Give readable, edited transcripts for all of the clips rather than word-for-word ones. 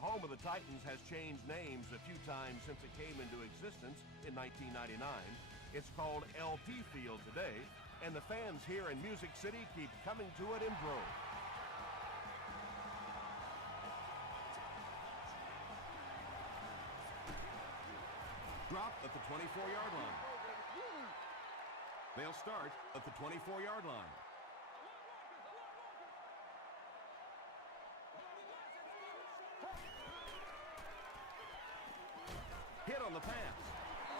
home of the Titans has changed names a few times since it came into existence in 1999. It's called LT Field today, and the fans here in Music City keep coming to it in droves. Dropped at the 24-yard line. They'll start at the 24-yard line. Hit on the pass.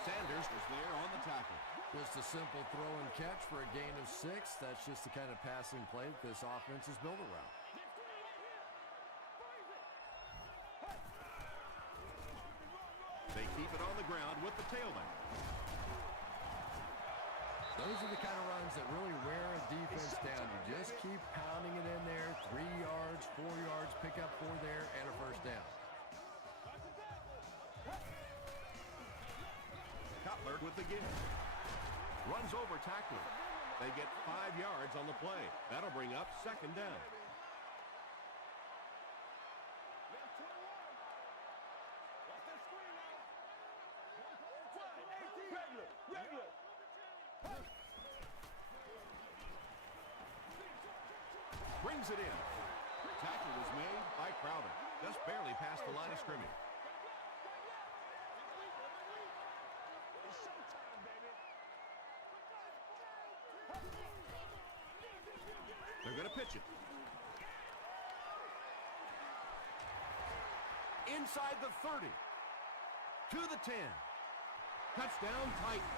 Sanders was there on the tackle. Just a simple throw and catch for a gain of 6. That's just the kind of passing play that this offense is built around. They keep it on the ground with the tailback. Those are the kind of runs that really wear a defense down. You just keep pounding it in there. 3 yards, 4 yards, pick up 4 there, and a first down. Cutler with the give. Runs over tackler. They get 5 yards on the play. That'll bring up second down. Brings it in. Tackle was made by Crowder. Just barely past the line of scrimmage. They're going to pitch it. Inside the 30. To the 10. Touchdown Titan.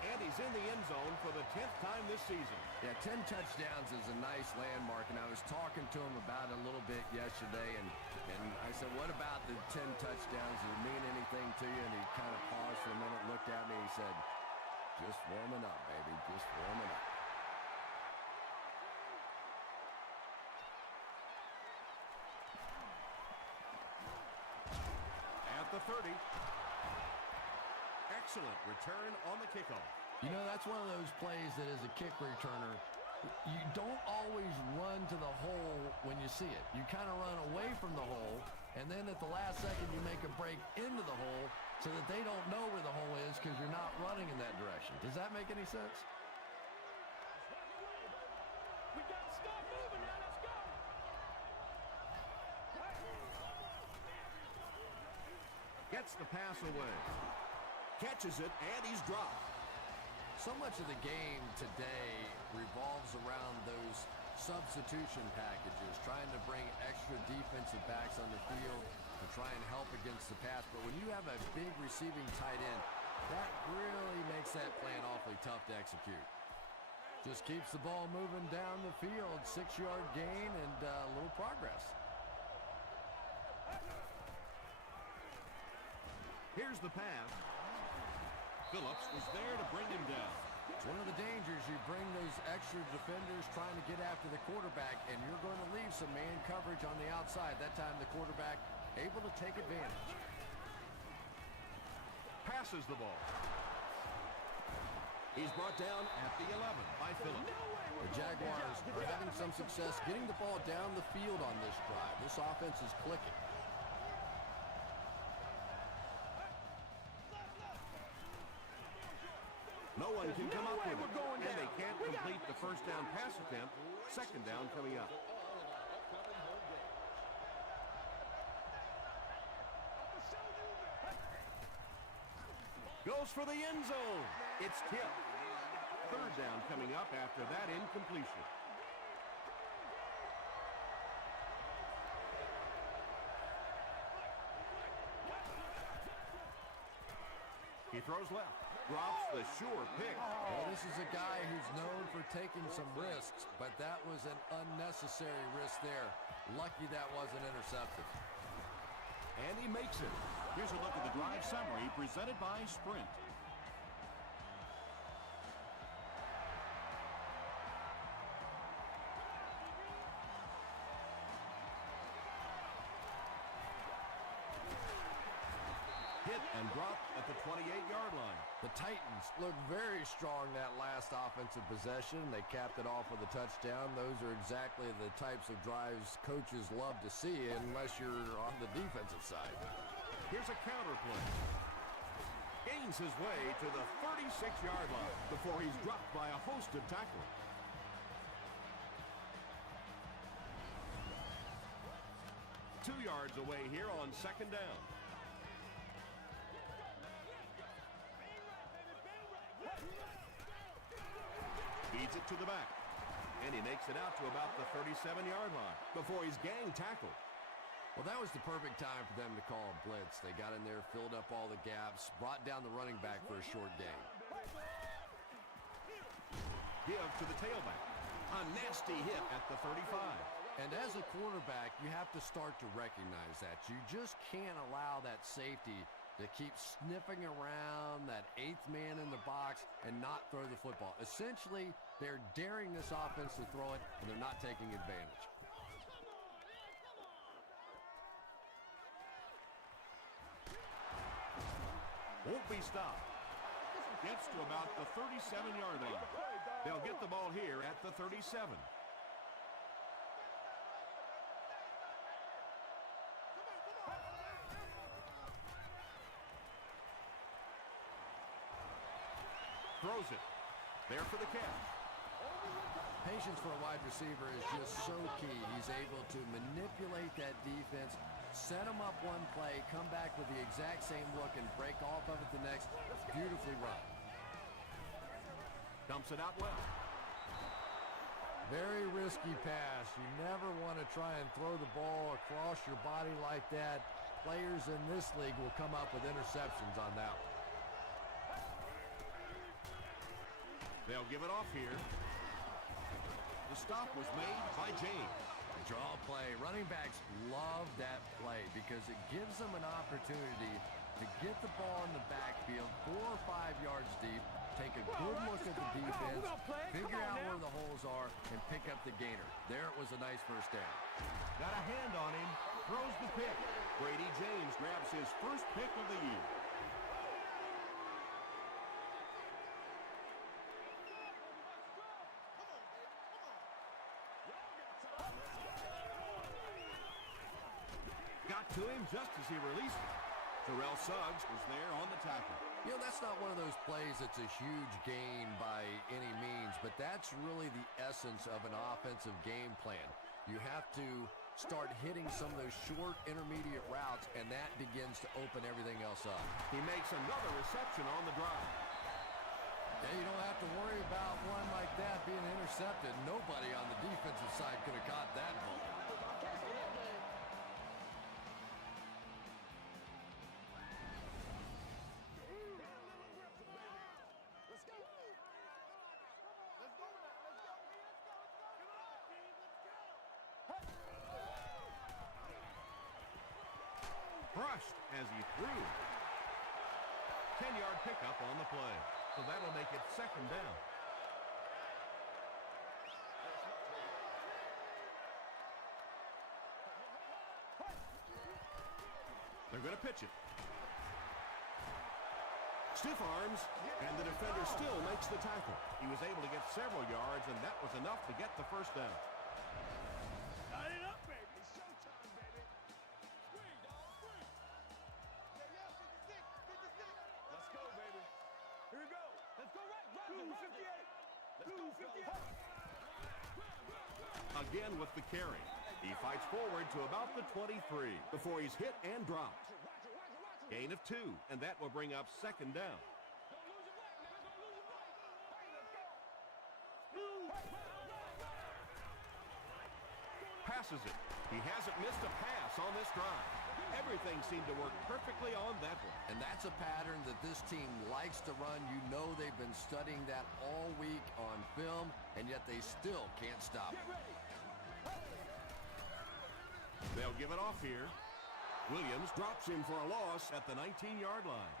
And he's in the end zone for the 10th time this season. Yeah, 10 touchdowns is a nice landmark, and I was talking to him about it a little bit yesterday, and I said, what about the 10 touchdowns? Does it mean anything to you? And he kind of paused for a minute, looked at me, he said, just warming up, baby, just warming up. At the 30. Excellent return on the kickoff. You know, that's one of those plays that as a kick returner, you don't always run to the hole when you see it. You kind of run away from the hole, and then at the last second you make a break into the hole so that they don't know where the hole is because you're not running in that direction. Does that make any sense? We got to stop moving now. Let's go. Gets the pass away. Catches it, and he's dropped. So much of the game today revolves around those substitution packages, trying to bring extra defensive backs on the field to try and help against the pass. But when you have a big receiving tight end, that really makes that plan awfully tough to execute. Just keeps the ball moving down the field, 6-yard gain, and a little progress. Here's the pass. Phillips was there to bring him down. It's one of the dangers. You bring those extra defenders trying to get after the quarterback, and you're going to leave some man coverage on the outside. That time the quarterback able to take advantage. Passes the ball. He's brought down at the 11 by Phillips. The Jaguars are having some success getting the ball down the field on this drive. This offense is clicking. No one can come up with it, and they can't complete the first down pass attempt. Second down coming up. Goes for the end zone. It's tipped. Third down coming up after that incompletion. He throws left. Drops the sure pick. Well, this is a guy who's known for taking some risks, but that was an unnecessary risk there. Lucky that wasn't intercepted. And he makes it. Here's a look at the drive summary presented by Sprint. hit and dropped at the 28-yard line. The Titans looked very strong that last offensive possession. They capped it off with a touchdown. Those are exactly the types of drives coaches love to see unless you're on the defensive side. Here's a counter play. Gains his way to the 36-yard line before he's dropped by a host of tacklers. Two yards away here on second down. Feeds it to the back. And he makes it out to about the 37-yard line before he's gang tackled. Well, that was the perfect time for them to call a blitz. They got in there, filled up all the gaps, brought down the running back for a short gain. Give to the tailback. A nasty hit at the 35. And as a quarterback, you have to start to recognize that. You just can't allow that safety to keep sniffing around that eighth man in the box and not throw the football. Essentially, they're daring this offense to throw it, and they're not taking advantage. Won't be stopped. Gets to about the 37-yard line. They'll get the ball here at the 37. Throws it. There for the catch. Patience for a wide receiver is just so key. He's able to manipulate that defense, set them up one play, come back with the exact same look, and break off of it the next. Beautifully run. Dumps it out well. Very risky pass. You never want to try and throw the ball across your body like that. Players in this league will come up with interceptions on that one. They'll give it off here. The stop was made by James. Draw play. Running backs love that play because it gives them an opportunity to get the ball in the backfield 4 or 5 yards deep, take a good look at the defense, figure out where the holes are, and pick up the gainer. There it was a nice first down. Got a hand on him. Throws the pick. Brady James grabs his first pick of the year. Got to him just as he released it. Terrell Suggs was there on the tackle. You know, that's not one of those plays that's a huge gain by any means, but that's really the essence of an offensive game plan. You have to start hitting some of those short intermediate routes, and that begins to open everything else up. He makes another reception on the drive. Yeah, you don't have to worry about one like that being intercepted. Nobody on the defensive side could have caught that ball. Crushed as he threw. 10-yard pickup on the play. So that'll make it second down. They're going to pitch it. Stiff arms, and the defender still makes the tackle. He was able to get several yards, and that was enough to get the first down. Light it up, baby. It's showtime, baby. Screen, dog, screen. Let's go, baby. Here we go. Let's go right. 258. Let's go, 258. Again with the carry. He fights forward to about the 23 before he's hit and dropped. Gain of 2, and that will bring up second down. Passes it. He hasn't missed a pass on this drive. Everything seemed to work perfectly on that one. And that's a pattern that this team likes to run. You know they've been studying that all week on film, and yet they still can't stop it. They'll give it off here. Williams drops him for a loss at the 19-yard line.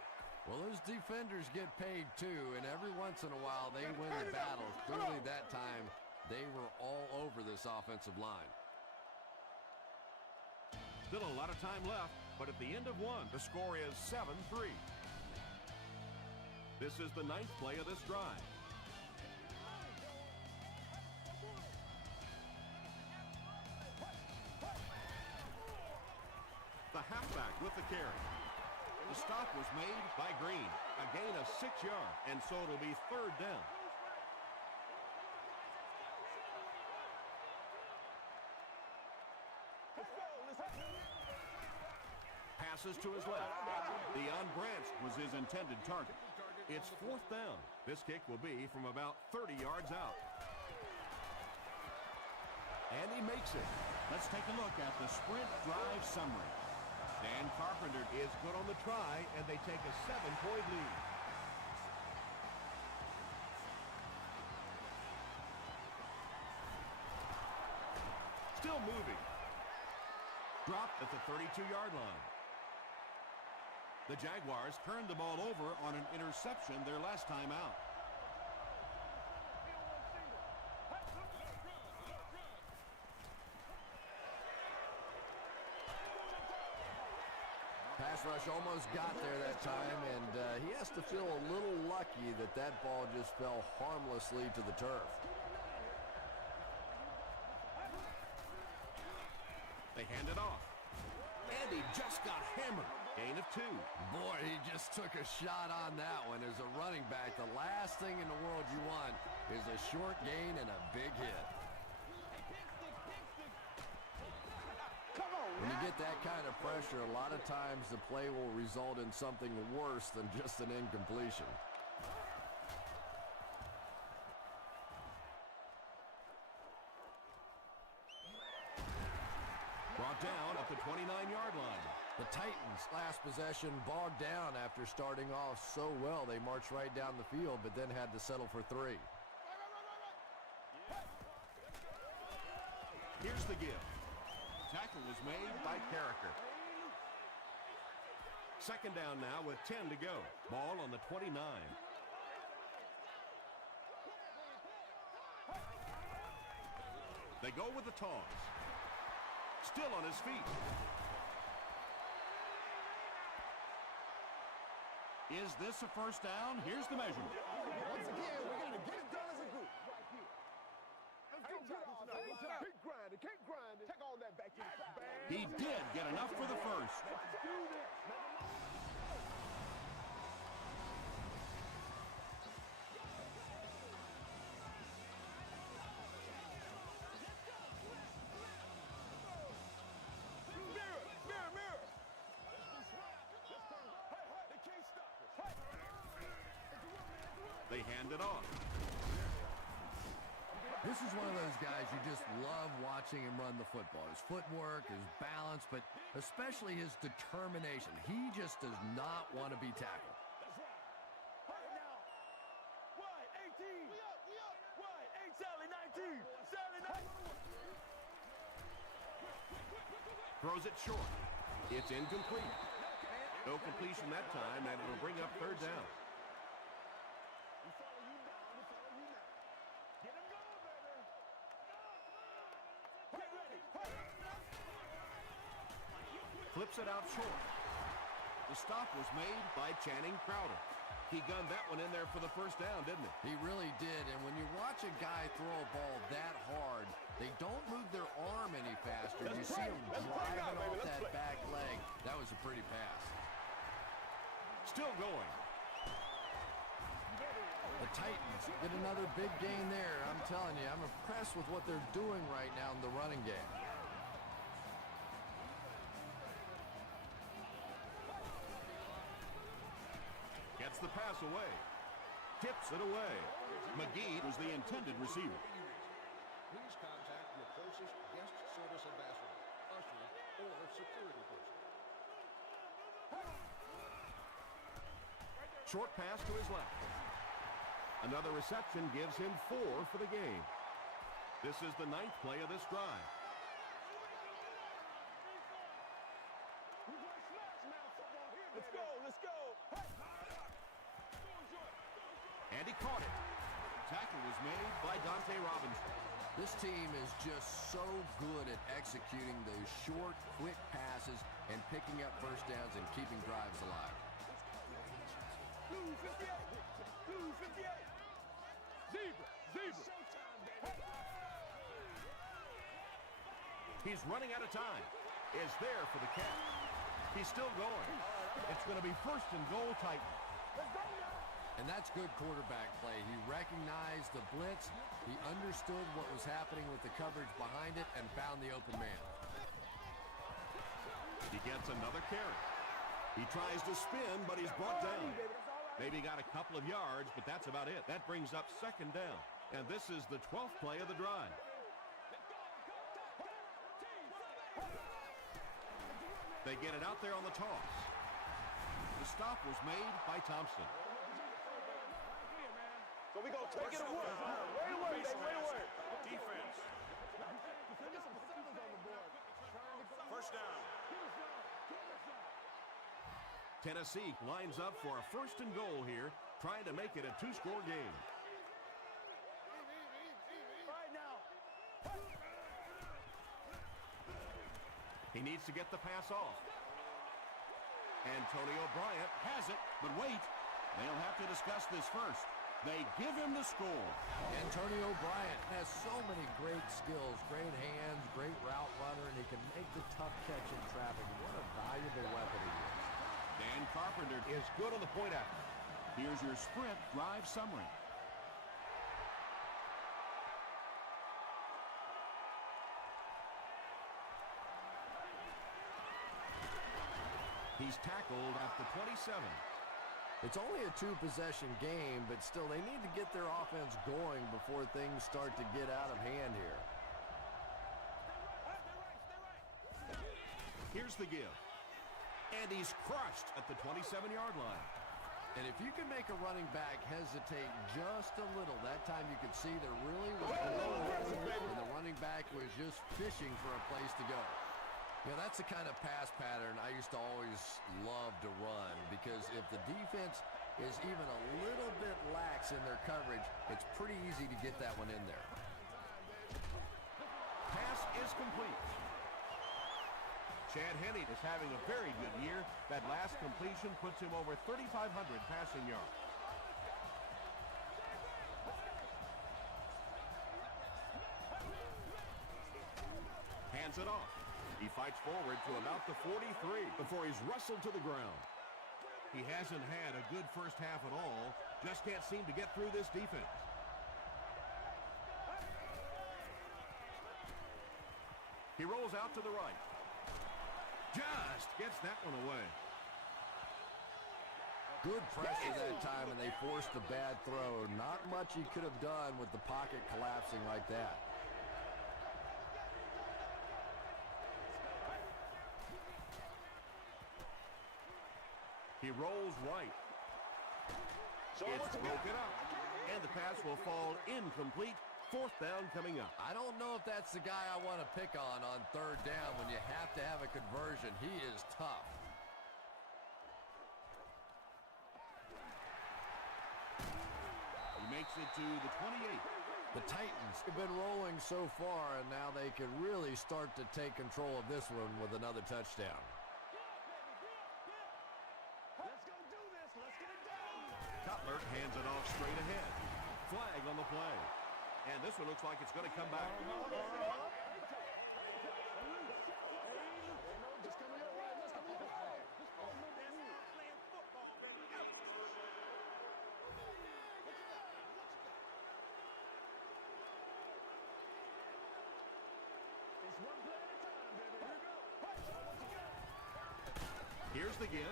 Well, those defenders get paid too, and every once in a while they win the battles. Clearly that time they were all over this offensive line. Still a lot of time left. But at the end of one, the score is 7-3. This is the 9th play of this drive. The halfback with the carry. The stop was made by Green. A gain of 6 yards, and so it'll be 3rd down. Passes to his left. Deion Branch was his intended target. It's 4th down. This kick will be from about 30 yards out. And he makes it. Let's take a look at the sprint drive summary. Dan Carpenter is good on the try, and they take a 7-point lead. Still moving. Dropped at the 32-yard line. The Jaguars turned the ball over on an interception their last time out. Pass rush almost got there that time, and he has to feel a little lucky that that ball just fell harmlessly to the turf. They hand it off. And he just got hammered. Gain of 2. Boy, he just took a shot on that one. As a running back, the last thing in the world you want is a short gain and a big hit. When you get that kind of pressure, a lot of times the play will result in something worse than just an incompletion. Brought down at the 29-yard line. The Titans' last possession bogged down after starting off so well. They marched right down the field, but then had to settle for 3. Here's the give. Tackle was made by Carricker. 2nd down now with 10 to go. Ball on the 29. They go with the toss. Still on his feet. Is this a 1st down? Here's the measurement. Once again, we got to get it done as a group. Right here. Let's go, keep grinding, keep grinding. Take all that back to the side. He did get enough for the 1st. Let's do this. They hand it off. This is one of those guys you just love watching him run the football. His footwork, his balance, but especially his determination. He just does not want to be tackled. That's right. Right now. Why? 18. We up. Why? 8, Sally, 19. Sally, 19. Throws it short. It's incomplete. No completion that time, and it'll bring up 3rd down. Flips it out short. The stop was made by Channing Crowder. He gunned that one in there for the 1st down, didn't he? He really did, and when you watch a guy throw a ball that hard, they don't move their arm any faster. You see him driving off that back leg. That was a pretty pass. Still going. The Titans get another big gain there. I'm telling you, I'm impressed with what they're doing right now in the running game. Gets the pass away. Tips it away. McGee was the intended receiver. Please contact your closest guest service ambassador, usher, or security person. Short pass to his left. Another reception gives him 4 for the game. This is the 9th play of this drive. Let's go, let's go. And he caught it. Tackle was made by Dante Robinson. This team is just so good at executing those short, quick passes and picking up first downs and keeping drives alive. Blue 58. Blue 58. Zebra. Zebra. He's running out of time. Is there for the catch. He's still going. It's going to be first and goal Titans. And that's good quarterback play. He recognized the blitz. He understood what was happening with the coverage behind it and found the open man. He gets another carry. He tries to spin, but he's brought down. Maybe got a couple of yards, but that's about it. That brings up second down. And this is the 12th play of the drive. They get it out there on the toss. The stop was made by Thompson. So we gonna take it away. Way away, way away. Defense. First down. Tennessee lines up for a first and goal here, trying to make it a two-score game. Right now. He needs to get the pass off. Antonio Bryant has it, but wait. They'll have to discuss this first. They give him the score. Antonio Bryant has so many great skills, great hands, great route runner, and he can make the tough catch in traffic. What a valuable weapon he is. Dan Carpenter is good on the point after. Here's your sprint drive summary. He's tackled at the 27. It's only a two-possession game, but still they need to get their offense going before things start to get out of hand here. Here's the give. And he's crushed at the 27-yard line. And if you can make a running back hesitate just a little, that time you could see there really was no room, and the running back was just fishing for a place to go. You know, that's the kind of pass pattern I used to always love to run, because if the defense is even a little bit lax in their coverage, it's pretty easy to get that one in there. Pass is complete. Chad Henne is having a very good year. That last completion puts him over 3,500 passing yards. Hands it off. He fights forward to about the 43 before he's wrestled to the ground. He hasn't had a good first half at all. Just can't seem to get through this defense. He rolls out to the right. Just gets that one away. Good pressure that time, and they forced a bad throw. Not much he could have done with the pocket collapsing like that. He rolls right. It's broken up, and the pass will fall incomplete. Fourth down coming up. I don't know if that's the guy I want to pick on third down when you have to have a conversion. He is tough. He makes it to the 28. The Titans have been rolling so far, and now they can really start to take control of this one with another touchdown. Let's go do this. Let's get it done. Cutler hands it off straight ahead. Flag on the play. And this one looks like it's going to come back. Here's the give.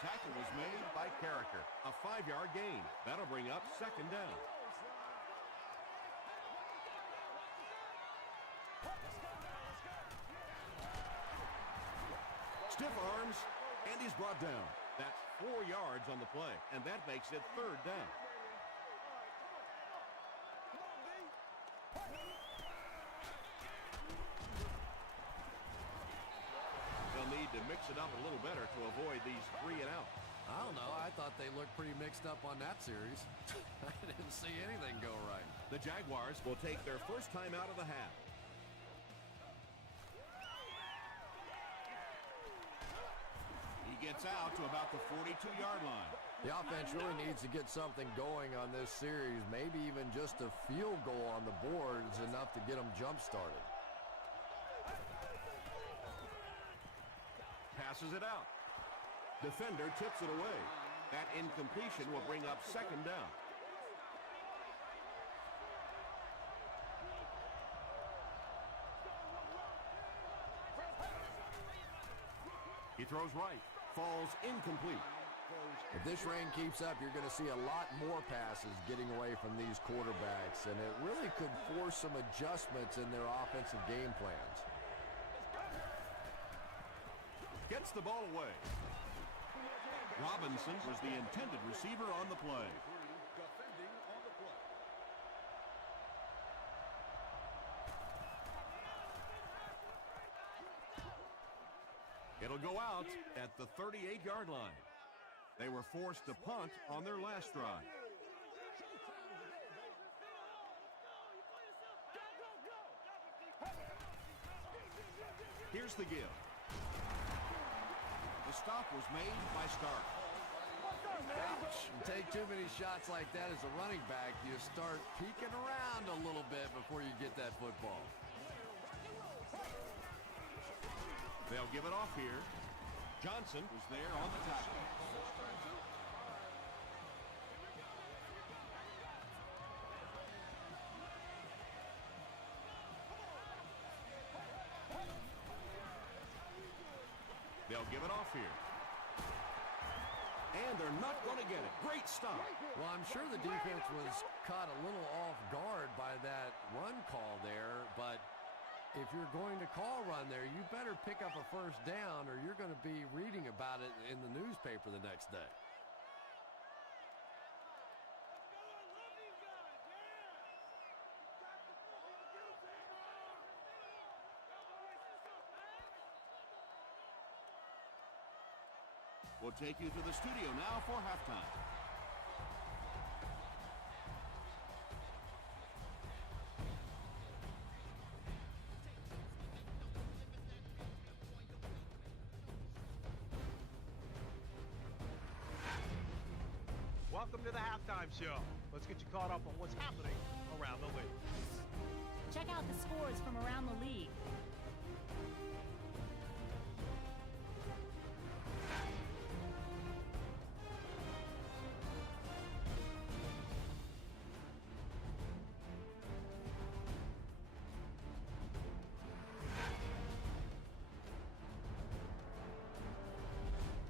Tackle was made by Carricker. A 5-yard gain. That'll bring up second down. Stiff arms, and he's brought down. That's 4 yards on the play, and that makes it third down. They'll need to mix it up a little better to avoid these 3 and out. I don't know. I thought they looked pretty mixed up on that series. I didn't see anything go right. The Jaguars will take their first time out of the half. He gets out to about the 42-yard line. The offense really needs to get something going on this series. Maybe even just a field goal on the board is enough to get them jump-started. Passes it out. Defender tips it away. That incompletion will bring up second down. He throws right. Falls incomplete. If this rain keeps up, you're going to see a lot more passes getting away from these quarterbacks, and it really could force some adjustments in their offensive game plans. Gets the ball away. Robinson was the intended receiver on the play. Defending on the play. It'll go out at the 38-yard line. They were forced to punt on their last drive. Here's the give. The stop was made by Stark. Ouch. You take too many shots like that as a running back, you start peeking around a little bit before you get that football. They'll give it off here. Johnson was there on the tackle. They'll give it off here. And they're not going to get it. Great stop. Well, I'm sure the defense was caught a little off guard by that run call there, but if you're going to call run there, you better pick up a first down or you're going to be reading about it in the newspaper the next day. We'll take you to the studio now for halftime. Welcome to the halftime show. Let's get you caught up on what's happening around the league. Check out the scores from around the league.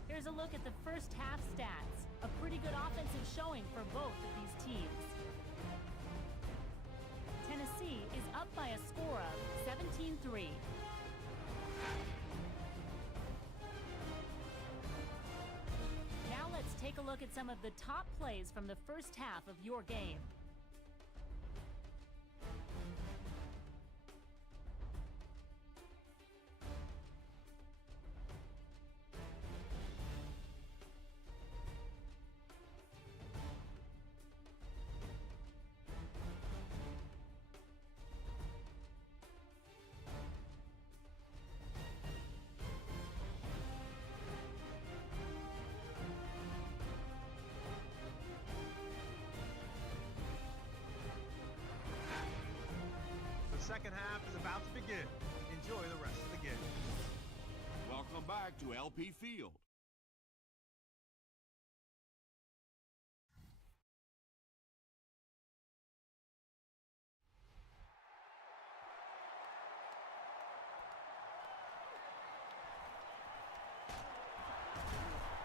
Here's a look at the first half stats. A pretty good offensive showing for both of these teams. Tennessee is up by a score of 17-3. Now let's take a look at some of the top plays from the first half of your game. The second half is about to begin. Enjoy the rest of the game. Welcome back to LP Field.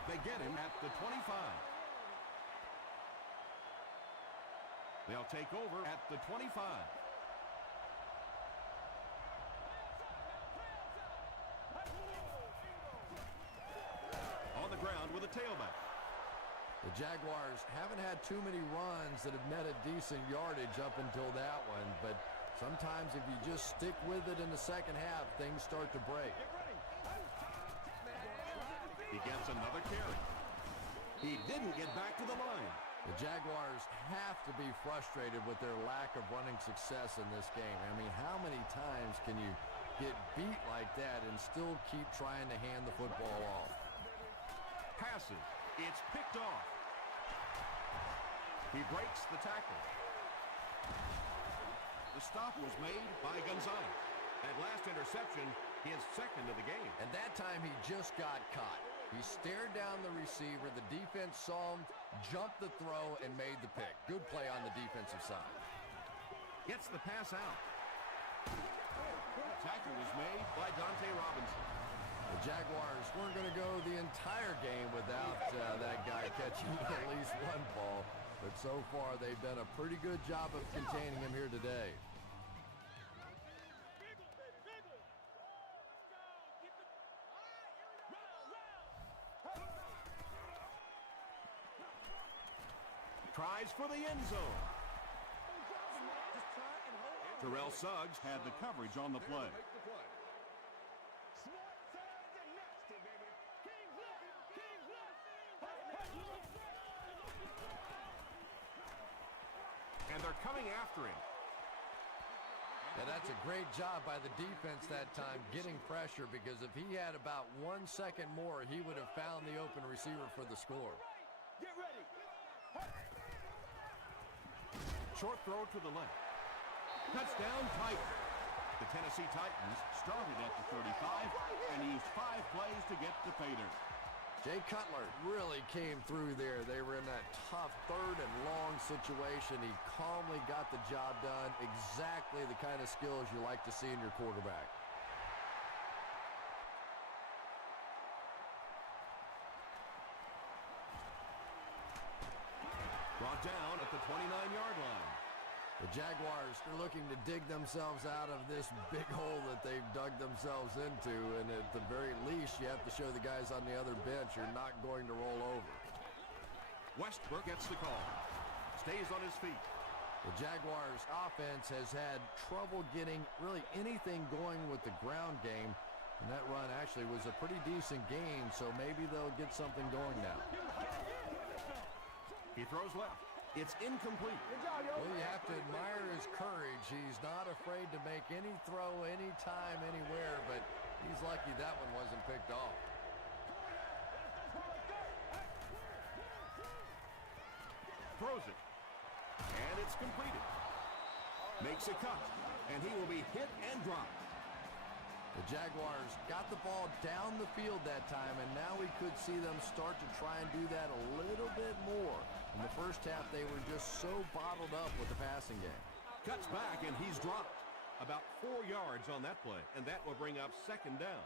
They get him at the 25. They'll take over at the 25. On the ground with a tailback. The Jaguars haven't had too many runs that have netted decent yardage up until that one, but sometimes if you just stick with it in the second half, things start to break. It's another carry. He didn't get back to the line. The Jaguars have to be frustrated with their lack of running success in this game. I mean, how many times can you get beat like that and still keep trying to hand the football off? Passes. It's picked off. He breaks the tackle. The stop was made by Gonzalez. That last interception, his second of the game. And that time he just got caught. He stared down the receiver. The defense saw him, jumped the throw, and made the pick. Good play on the defensive side. Gets the pass out. Tackle was made by Dante Robinson. The Jaguars weren't going to go the entire game without that guy catching at least one ball. But so far, they've done a pretty good job of containing him here today. Tries for the end zone. Terrell Suggs had the coverage on the play. And they're coming after him. Yeah, that's a great job by the defense that time, getting pressure, because if he had about 1 second more, he would have found the open receiver for the score. Get ready. Short throw to the left. Touchdown Titans. The Tennessee Titans started at the 35 and used 5 plays to get to pay dirt. Jay Cutler really came through there. They were in that tough third and long situation. He calmly got the job done. Exactly the kind of skills you like to see in your quarterback. Brought down at the 29-yard line. The Jaguars are looking to dig themselves out of this big hole that they've dug themselves into, and at the very least, you have to show the guys on the other bench you're not going to roll over. Westbrook gets the call. Stays on his feet. The Jaguars' offense has had trouble getting really anything going with the ground game, and that run actually was a pretty decent gain, so maybe they'll get something going now. He throws left. It's incomplete. Well, you have to admire his courage. He's not afraid to make any throw, anytime, anywhere, but he's lucky that one wasn't picked off. Throws it. And it's completed. Makes a cut. And he will be hit and dropped. The Jaguars got the ball down the field that time, and now we could see them start to try and do that a little bit more. In the first half, they were just so bottled up with the passing game. Cuts back, and he's dropped. About 4 yards on that play, and that will bring up second down.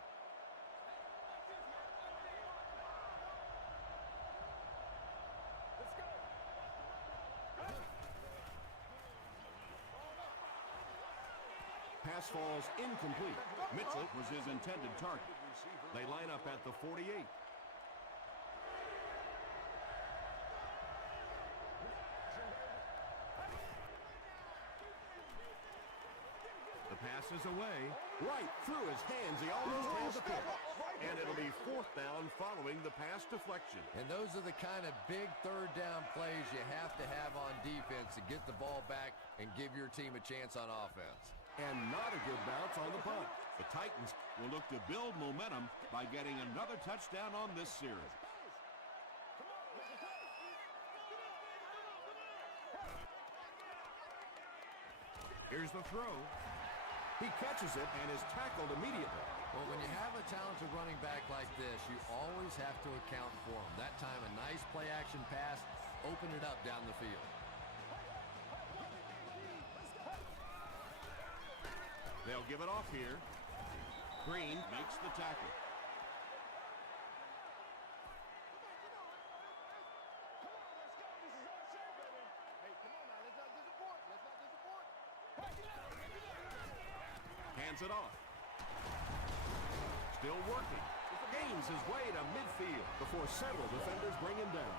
Pass falls incomplete. Mitchell was his intended target. They line up at the 48. The pass is away. Right through his hands. He almost has a pick. And it'll be fourth down following the pass deflection. And those are the kind of big third down plays you have to have on defense to get the ball back and give your team a chance on offense. And not a good bounce on the punt. The Titans will look to build momentum by getting another touchdown on this series. Here's the throw. He catches it and is tackled immediately. Well, when you have a talented running back like this, you always have to account for him. That time, a nice play-action pass opened it up down the field. They'll give it off here. Green makes the tackle. Hands it off. Still working. Gains his way to midfield before several defenders bring him down.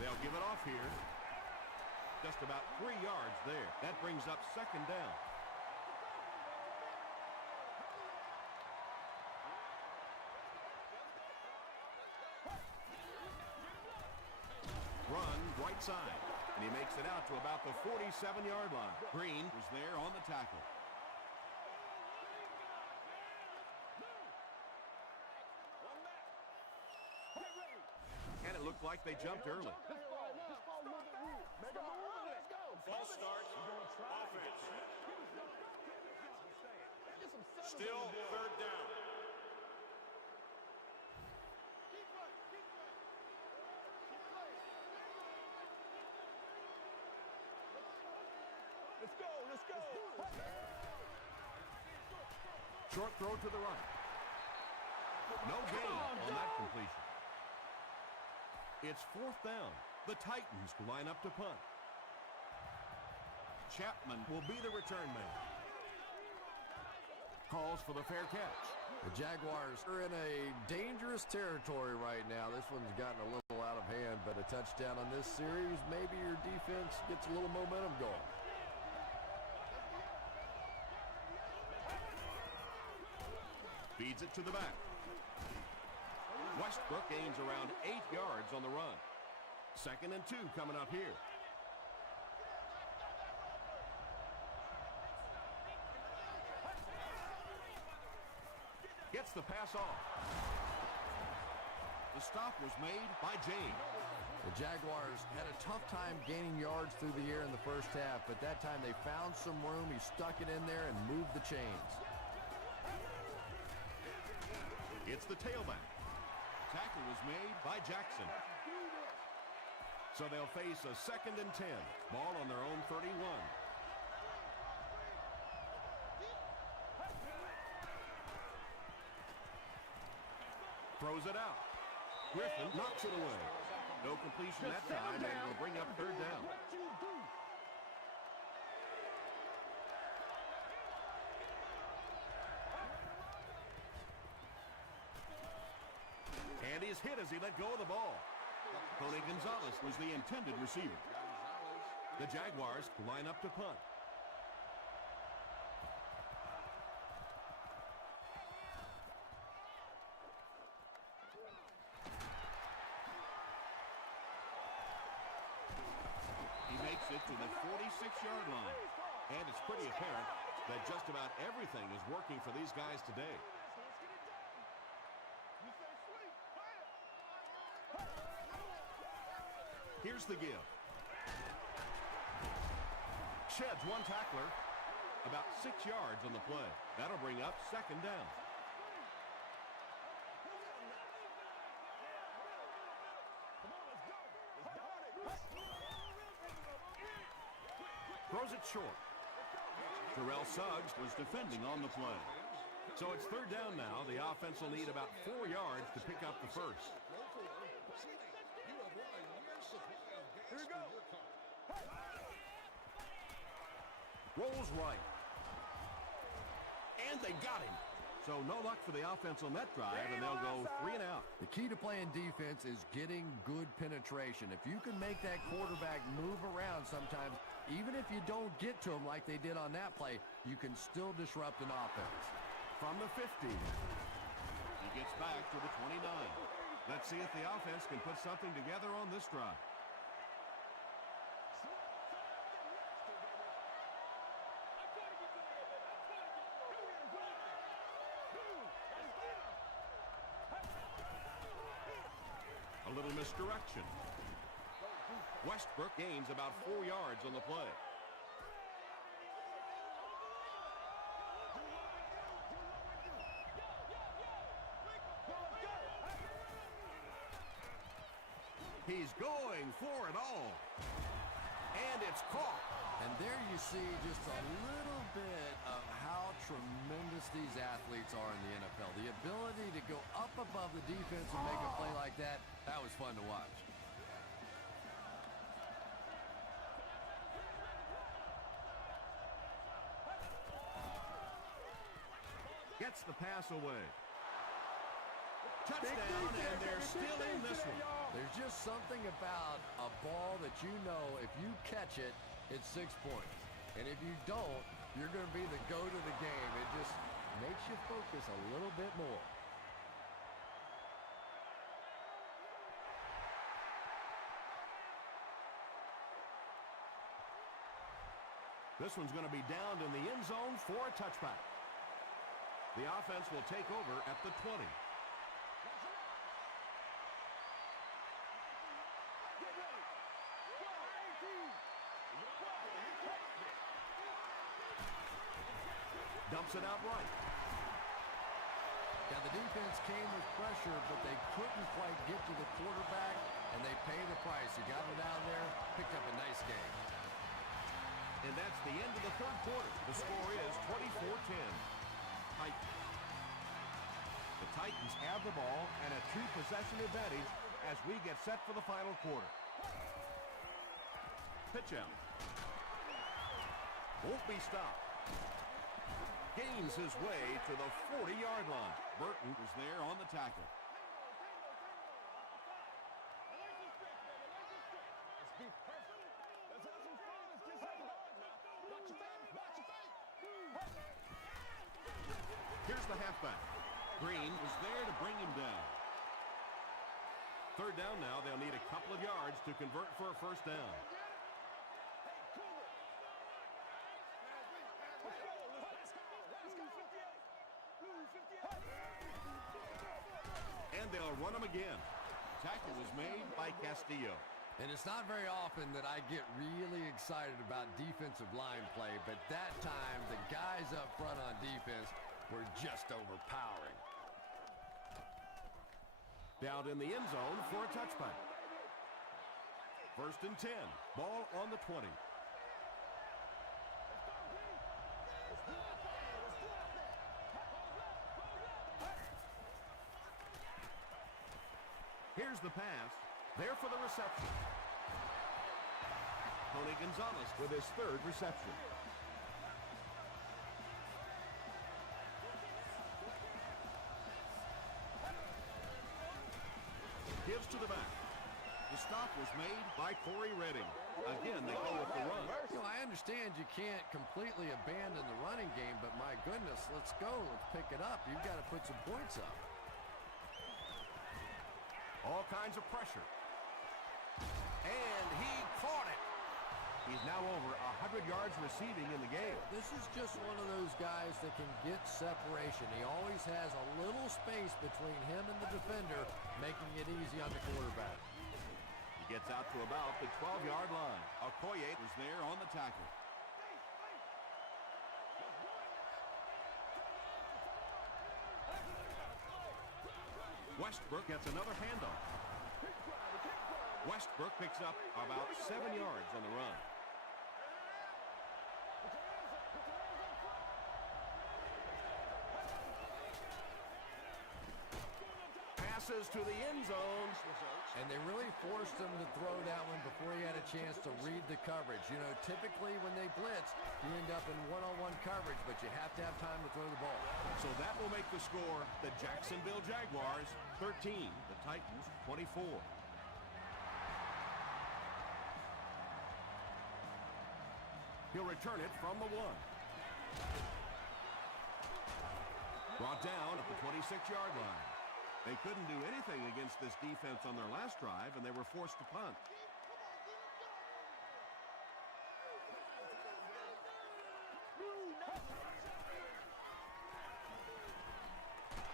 They'll give it off here. Just about 3 yards there. That brings up second down. Run right side. And he makes it out to about the 47-yard line. Green was there on the tackle. And it looked like they jumped early. False start. Offense. Still third down. Let's go. Short throw to the right. No gain on that completion. It's fourth down. The Titans line up to punt. Chapman will be the return man. Calls for the fair catch. The Jaguars are in a dangerous territory right now. This one's gotten a little out of hand, but a touchdown on this series, maybe your defense gets a little momentum going. Feeds it to the back. Westbrook gains around 8 yards on the run. 2nd and 2 coming up here. Gets the pass off. The stop was made by James. The Jaguars had a tough time gaining yards through the air in the first half, but that time they found some room. He stuck it in there and moved the chains. It's the tailback. Tackle was made by Jackson. So they'll face a 2nd and 10. Ball on their own 31. Throws it out. Griffin knocks it away. No completion that time, and will bring up third down. And he's hit as he let go of the ball. Tony Gonzalez was the intended receiver. The Jaguars line up to punt. He makes it to the 46-yard line. And it's pretty apparent that just about everything is working for these guys today. Here's the give. Sheds one tackler. About 6 yards on the play. That'll bring up second down. Throws it short. Terrell Suggs was defending on the play. So it's third down now. The offense will need about 4 yards to pick up the first. Here we go. Rolls right. And they got him. So no luck for the offense on that drive, and they'll go 3 and out. The key to playing defense is getting good penetration. If you can make that quarterback move around sometimes, even if you don't get to him like they did on that play, you can still disrupt an offense. From the 50. He gets back to the 29. Let's see if the offense can put something together on this drive. A little misdirection. Westbrook gains about 4 yards on the play. He's going for it all. And it's caught. And there you see just a little bit of how tremendous these athletes are in the NFL. The ability to go up above the defense and make a play like that, that was fun to watch. Gets the pass away. Touchdown, and they're still in this one. There's just something about a ball that you know if you catch it, it's 6 points. And if you don't, you're going to be the GOAT of the game. It just makes you focus a little bit more. This one's going to be downed in the end zone for a touchback. The offense will take over at the 20. Dumps it out right. Yeah, the defense came with pressure, but they couldn't quite get to the quarterback, and they paid the price. He got it out there, picked up a nice game. And that's the end of the third quarter. The score is 24-10. Titans. The Titans have the ball and a 2-possession advantage as we get set for the final quarter. Pitch out. Won't be stopped. Gains his way to the 40-yard line. Burton was there on the tackle. Here's the halfback. Green was there to bring him down. Third down now. They'll need a couple of yards to convert for a first down. And they'll run him again. Tackle was made by Castillo. And it's not very often that I get really excited about defensive line play, but that time the guys up front on defense were just overpowering. Down in the end zone for a touchback. First and 10. Ball on the 20. Here's the pass. There for the reception. Tony Gonzalez with his third reception. Gives to the back. The stop was made by Corey Redding. Again, they go with the run. You know, I understand you can't completely abandon the running game, but my goodness, let's go. Let's pick it up. You've got to put some points up. All kinds of pressure. And he caught it. He's now over 100 yards receiving in the game. This is just one of those guys that can get separation. He always has a little space between him and the defender, making it easy on the quarterback. He gets out to about the 12-yard line. Okoye was there on the tackle. Westbrook gets another handoff. Westbrook picks up about 7 yards on the run. Passes to the end zone. And they really forced him to throw that one before he had a chance to read the coverage. You know, typically when they blitz, you end up in one-on-one coverage, but you have to have time to throw the ball. So that will make the score the Jacksonville Jaguars 13, the Titans 24. He'll return it from the 1. Brought down at the 26-yard line. They couldn't do anything against this defense on their last drive, and they were forced to punt.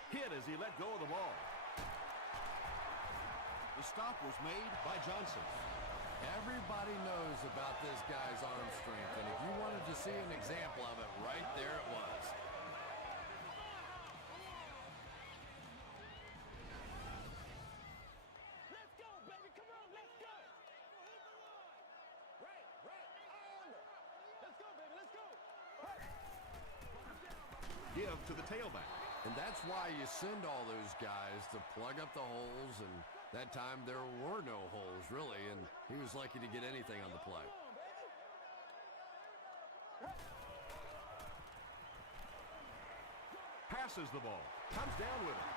Hit as he let go of the ball. The stop was made by Johnson. Everybody knows about this guy's arm strength, and if you wanted to see an example of it, right there it was. Let's go, baby. Come on, let's go. Right. Let's go, baby. Let's go. Give to the tailback. And that's why you send all those guys to plug up the holes, and that time there were no holes, really, and he was lucky to get anything on the play. Passes the ball. Comes down with it.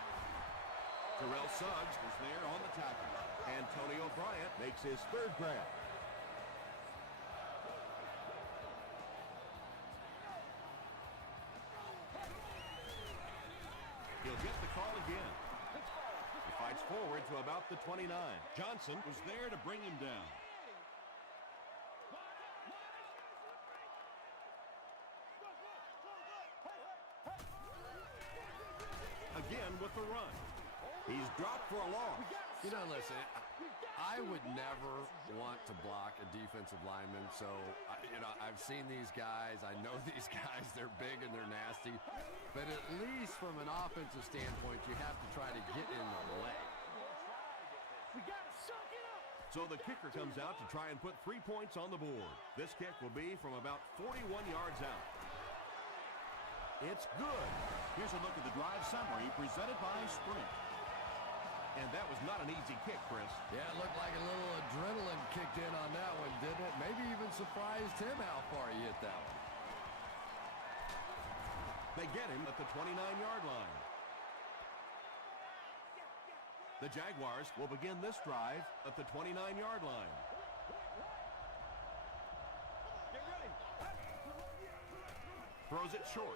Terrell Suggs is there on the tackle. Antonio Bryant makes his third grab. He'll get the call again. He fights forward to about the 29. Johnson was there to bring him down. Again with the run. He's dropped for a loss. You know, listen, I would never want to block a defensive lineman, so, I've seen these guys. I know these guys. They're big and they're nasty. But at least from an offensive standpoint, you have to try to get in the way. So the kicker comes out to try and put 3 points on the board. This kick will be from about 41 yards out. It's good. Here's a look at the drive summary presented by Sprint. And that was not an easy kick, Chris. Yeah, it looked like a little adrenaline kicked in on that one, didn't it? Maybe even surprised him how far he hit that one. They get him at the 29-yard line. The Jaguars will begin this drive at the 29-yard line. Get ready. Throws it short.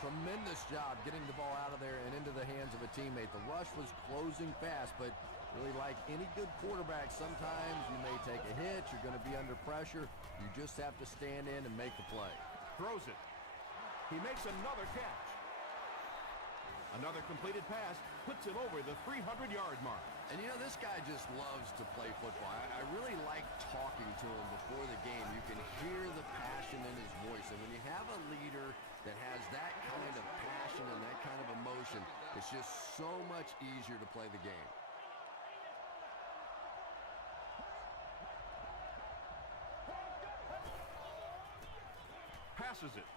Tremendous job getting the ball out of there and into the hands of a teammate. The rush was closing fast, but really like any good quarterback, sometimes you may take a hit. You're going to be under pressure. You just have to stand in and make the play. Throws it. He makes another catch. Another completed pass puts him over the 300-yard mark. And this guy just loves to play football. I really like talking to him before the game. You can hear the passion in his voice. And when you have a leader that has that kind of passion and that kind of emotion, it's just so much easier to play the game. Passes it.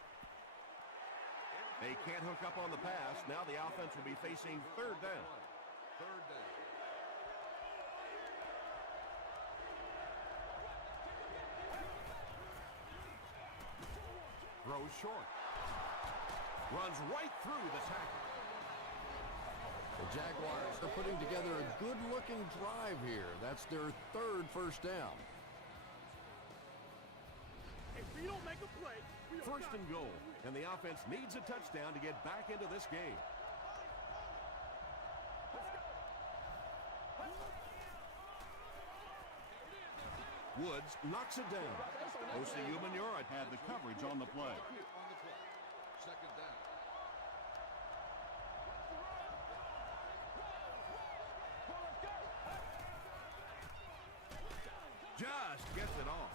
They can't hook up on the pass. Now the offense will be facing third down. Third down. Throws short. Runs right through the tackle. The Jaguars are putting together a good-looking drive here. That's their third first down. If we don't make a play, First and goal. And the offense needs a touchdown to get back into this game. Woods knocks it down. Osi Umenyiora had the coverage on the play. On the play. Second down. Just gets it off.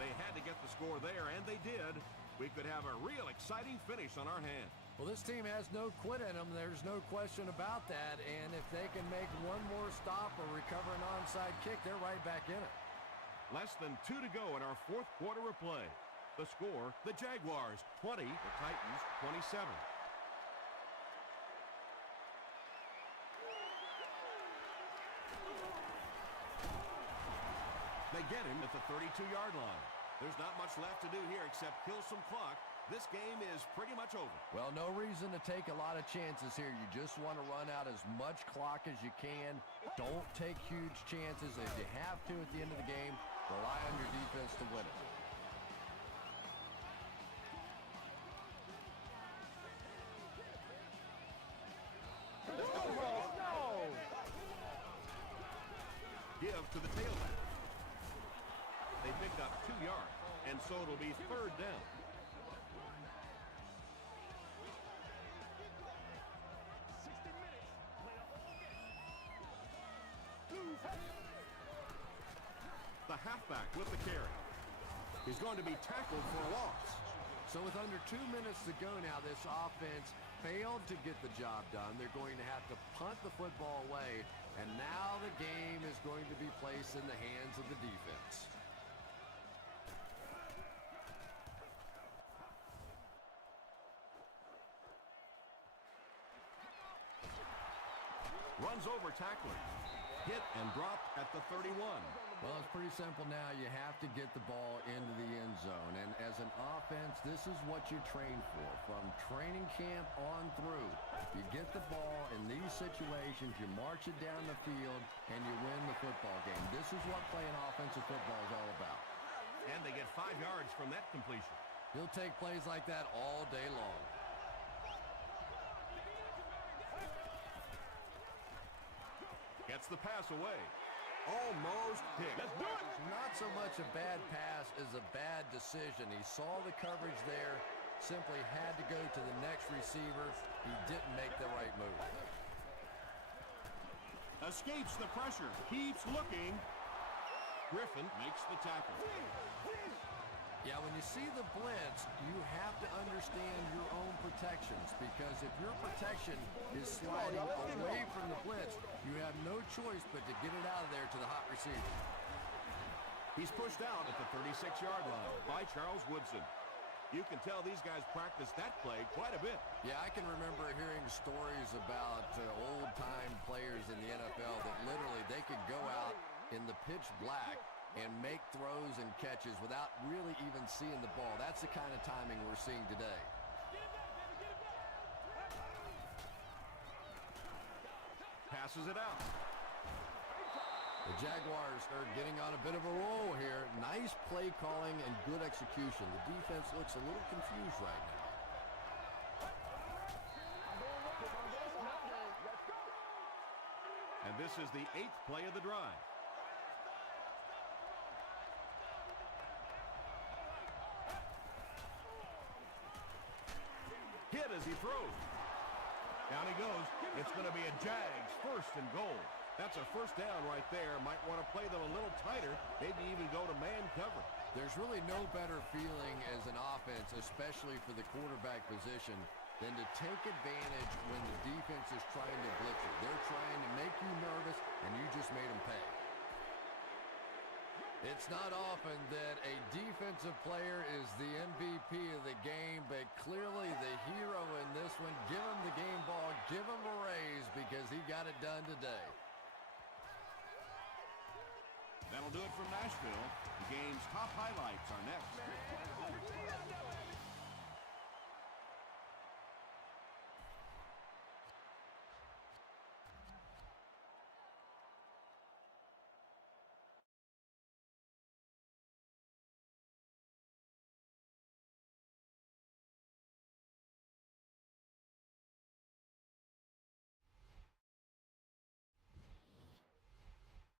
They had to get the score there, and they did. We could have a real exciting finish on our hands. Well, this team has no quit in them. There's no question about that. And if they can make one more stop or recover an onside kick, they're right back in it. Less than 2 to go in our fourth quarter of play. The score, the Jaguars 20, the Titans 27. They get him at the 32-yard line. There's not much left to do here except kill some clock. This game is pretty much over. Well, no reason to take a lot of chances here. You just want to run out as much clock as you can. Don't take huge chances. If you have to at the end of the game, rely on your defense to win it. Give to the tailback. They picked up 2 yards, and so it'll be third down. The halfback with the carry. He's going to be tackled for a loss. So with under 2 minutes to go now, this offense failed to get the job done. They're going to have to punt the football away, and now the game is going to be placed in the hands of the defense. Runs over tackler. Hit and dropped at the 31. Well, it's pretty simple now. You have to get the ball into the end zone. And as an offense, this is what you train for. From training camp on through, you get the ball in these situations, you march it down the field, and you win the football game. This is what playing offensive football is all about. And they get 5 yards from that completion. He'll take plays like that all day long. Gets the pass away. Almost hit. Let's do it! Not so much a bad pass as a bad decision. He saw the coverage there, simply had to go to the next receiver. He didn't make the right move. Escapes the pressure. Keeps looking. Griffin makes the tackle. Yeah, when you see the blitz, you have to understand your own protections, because if your protection is sliding away from the blitz, you have no choice but to get it out of there to the hot receiver. He's pushed out at the 36-yard line by Charles Woodson. You can tell these guys practice that play quite a bit. Yeah, I can remember hearing stories about old-time players in the NFL that literally they could go out in the pitch black and make throws and catches without really even seeing the ball. That's the kind of timing we're seeing today. Passes it out. The Jaguars are getting on a bit of a roll here. Nice play calling and good execution. The defense looks a little confused right now. And this is the 8th play of the drive. Hit as he throws. Down he goes. It's going to be a Jags 1st and goal. That's a first down right there. Might want to play them a little tighter, maybe even go to man cover. There's really no better feeling as an offense, especially for the quarterback position, than to take advantage when the defense is trying to blitz you. They're trying to make you nervous, and you just made them pay. It's not often that a defensive player is the MVP of the game, but clearly the hero in this one. Give him the game ball, give him a raise because he got it done today. That'll do it from Nashville. The game's top highlights are next.